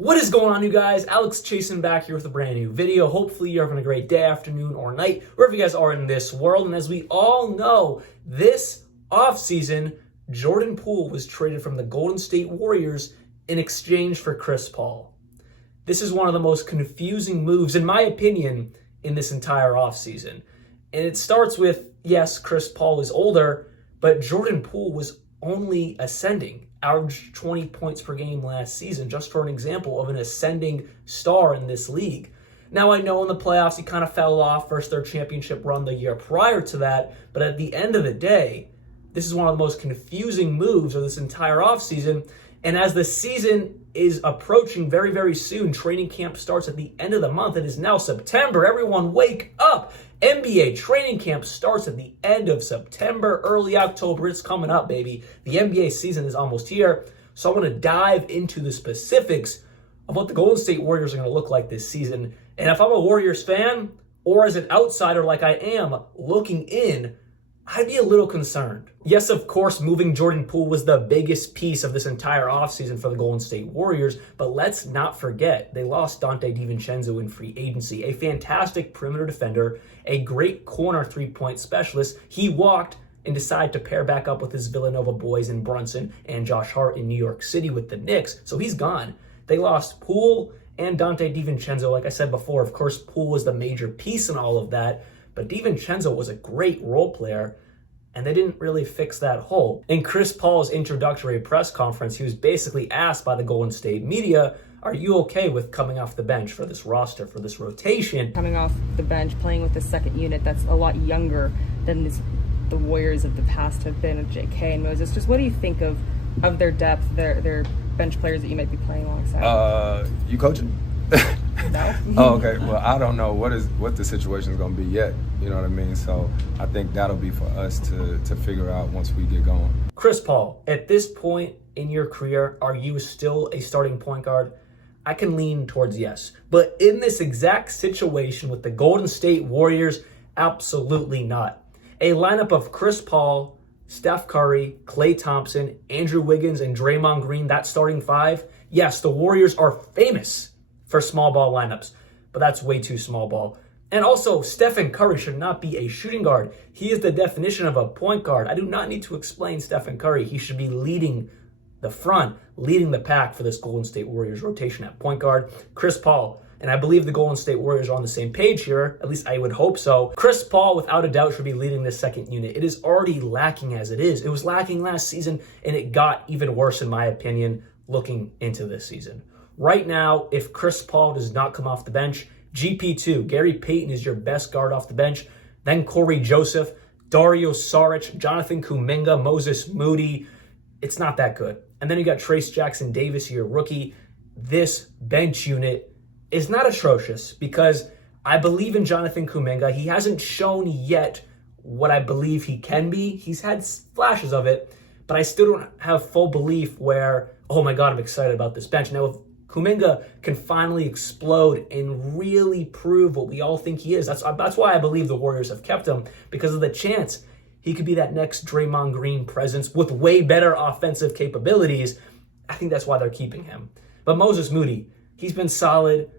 What is going on, you guys? Alex Chasen back here with a brand new video. Hopefully you're having a great day, afternoon, or night, wherever you guys are in this world. And as we all know, this offseason, Jordan Poole was traded from the Golden State Warriors in exchange for Chris Paul. This is one of the most confusing moves, in my opinion, in this entire offseason. And it starts with, yes, Chris Paul is older, but Jordan Poole was only ascending, averaged 20 points per game last season, just for an example of an ascending star in this league. Now, I know in the playoffs he kind of fell off versus their championship run the year prior to that, but at the end of the day, this is one of the most confusing moves of this entire offseason. And as the season is approaching very, very soon, training camp starts at the end of the month. It is now September. Everyone wake up. NBA training camp starts at the end of September, early October. It's coming up, baby. The NBA season is almost here. So I want to dive into the specifics of what the Golden State Warriors are going to look like this season. And if I'm a Warriors fan, or as an outsider like I am looking in, I'd be a little concerned. Yes, of course, moving Jordan Poole was the biggest piece of this entire offseason for the Golden State Warriors, but let's not forget, they lost Donte DiVincenzo in free agency, a fantastic perimeter defender, a great corner three-point specialist. He walked and decided to pair back up with his Villanova boys in Brunson and Josh Hart in New York City with the Knicks, so he's gone. They lost Poole and Donte DiVincenzo. Like I said before, of course, Poole was the major piece in all of that, but DiVincenzo was a great role player, and they didn't really fix that hole. In Chris Paul's introductory press conference, he was basically asked by the Golden State media, are you okay with coming off the bench for this roster, for this rotation? Coming off the bench, playing with the second unit that's a lot younger than the Warriors of the past have been with JK and Moses. Just what do you think of their depth, their bench players that you might be playing alongside? You coaching? No. Oh, okay. Well, I don't know what the situation is going to be yet. You know what I mean? So I think that'll be for us to figure out once we get going. Chris Paul, at this point in your career, are you still a starting point guard? I can lean towards yes. But in this exact situation with the Golden State Warriors, absolutely not. A lineup of Chris Paul, Steph Curry, Klay Thompson, Andrew Wiggins, and Draymond Green, that starting five, yes, the Warriors are famous for small ball lineups, but that's way too small ball. And also, Stephen Curry should not be a shooting guard. He is the definition of a point guard. I do not need to explain Stephen Curry. He should be leading the front, leading the pack for this Golden State Warriors rotation at point guard. Chris Paul, and I believe the Golden State Warriors are on the same page here, at least I would hope so. Chris Paul, without a doubt, should be leading this second unit. It is already lacking as it is. It was lacking last season, and it got even worse, in my opinion, looking into this season. Right now, if Chris Paul does not come off the bench, GP2, Gary Payton is your best guard off the bench. Then Corey Joseph, Dario Saric, Jonathan Kuminga, Moses Moody. It's not that good. And then you got Trace Jackson Davis, your rookie. This bench unit is not atrocious because I believe in Jonathan Kuminga. He hasn't shown yet what I believe he can be. He's had flashes of it, but I still don't have full belief where, oh my God, I'm excited about this bench. Now, if Kuminga can finally explode and really prove what we all think he is. That's why I believe the Warriors have kept him, because of the chance he could be that next Draymond Green presence with way better offensive capabilities. I think that's why they're keeping him. But Moses Moody, he's been solid,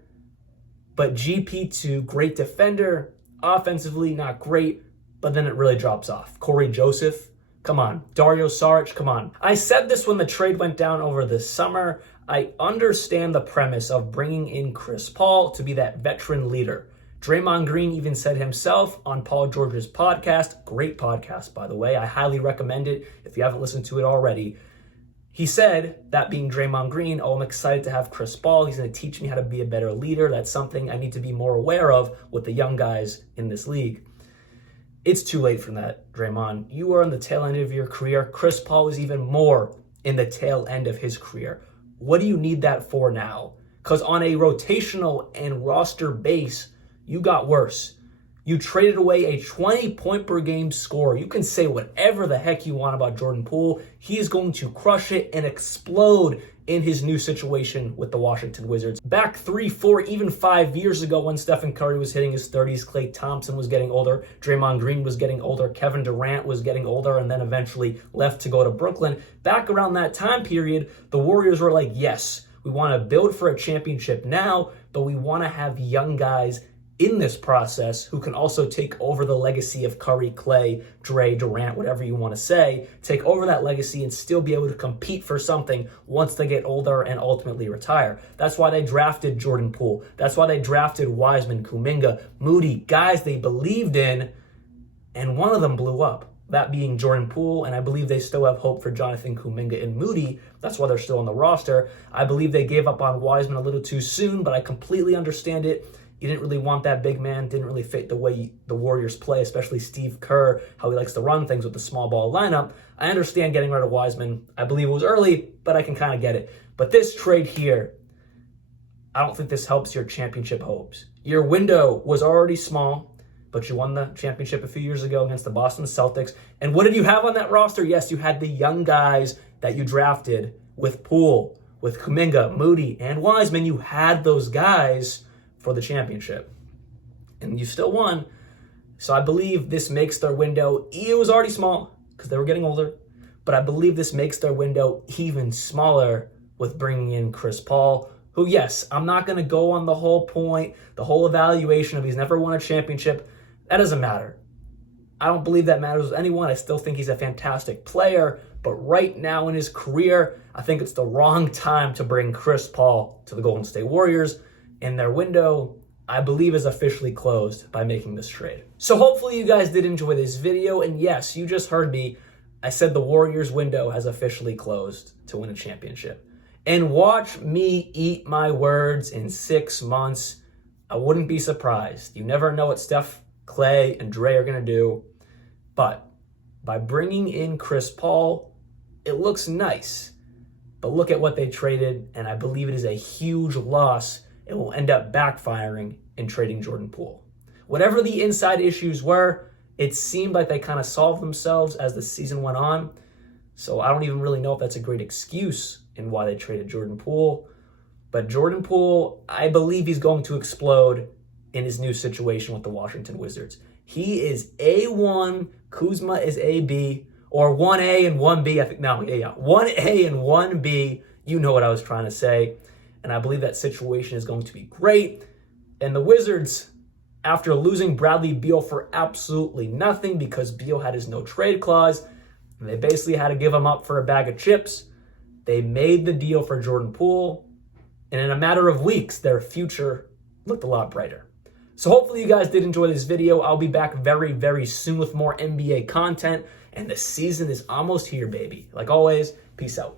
but GP2, great defender, offensively not great, but then it really drops off. Corey Joseph, come on. Dario Saric, come on. I said this when the trade went down over the summer. I understand the premise of bringing in Chris Paul to be that veteran leader. Draymond Green even said himself on Paul George's podcast, great podcast, by the way, I highly recommend it if you haven't listened to it already. He said, that being Draymond Green, oh, I'm excited to have Chris Paul. He's going to teach me how to be a better leader. That's something I need to be more aware of with the young guys in this league. It's too late for that, Draymond. You are on the tail end of your career. Chris Paul is even more in the tail end of his career. What do you need that for now? Because on a rotational and roster base, you got worse. You traded away a 20-point-per-game scorer. You can say whatever the heck you want about Jordan Poole. He is going to crush it and explode in his new situation with the Washington Wizards. Back 3, 4, even 5 years ago when Stephen Curry was hitting his 30s, Klay Thompson was getting older, Draymond Green was getting older, Kevin Durant was getting older, and then eventually left to go to Brooklyn. Back around that time period, the Warriors were like, yes, We want to build for a championship now, but we want to have young guys in this process who can also take over the legacy of Curry, Clay, Dre, Durant, whatever you want to say, take over that legacy and still be able to compete for something once they get older and ultimately retire. That's why they drafted Jordan Poole. That's why they drafted Wiseman, Kuminga, Moody, guys they believed in, and one of them blew up. That being Jordan Poole, and I believe they still have hope for Jonathan Kuminga and Moody. That's why they're still on the roster. I believe they gave up on Wiseman a little too soon, but I completely understand it. You didn't really want that big man, didn't really fit the way the Warriors play, especially Steve Kerr, how he likes to run things with the small ball lineup. I understand getting rid of Wiseman. I believe it was early, but I can kind of get it. But this trade here, I don't think this helps your championship hopes. Your window was already small, but you won the championship a few years ago against the Boston Celtics. And what did you have on that roster? Yes, you had the young guys that you drafted with Poole, with Kuminga, Moody, and Wiseman. You had those guys for the championship. And you still won. So I believe this makes their window, it was already small because they were getting older, but I believe this makes their window even smaller with bringing in Chris Paul, who, yes, I'm not going to go on the whole point, the whole evaluation of he's never won a championship. That doesn't matter. I don't believe that matters with anyone. I still think he's a fantastic player, but right now in his career, I think it's the wrong time to bring Chris Paul to the Golden State Warriors, and their window, I believe, is officially closed by making this trade. So hopefully you guys did enjoy this video, and yes, you just heard me. I said the Warriors window has officially closed to win a championship. And watch me eat my words in 6 months. I wouldn't be surprised. You never know what Steph, Clay, and Dre are going to do. But by bringing in Chris Paul, it looks nice. But look at what they traded, and I believe it is a huge loss. It will end up backfiring in trading Jordan Poole. Whatever the inside issues were, it seemed like they kind of solved themselves as the season went on. So I don't even really know if that's a great excuse in why they traded Jordan Poole. But Jordan Poole, I believe he's going to explode in his new situation with the Washington Wizards. He is A1, Kuzma is AB, or 1A and 1B. I think, no, yeah, 1A and 1B. You know what I was trying to say. And I believe that situation is going to be great. And the Wizards, after losing Bradley Beal for absolutely nothing because Beal had his no trade clause, and they basically had to give him up for a bag of chips, they made the deal for Jordan Poole. And in a matter of weeks, their future looked a lot brighter. So hopefully you guys did enjoy this video. I'll be back very, very soon with more NBA content. And the season is almost here, baby. Like always, peace out.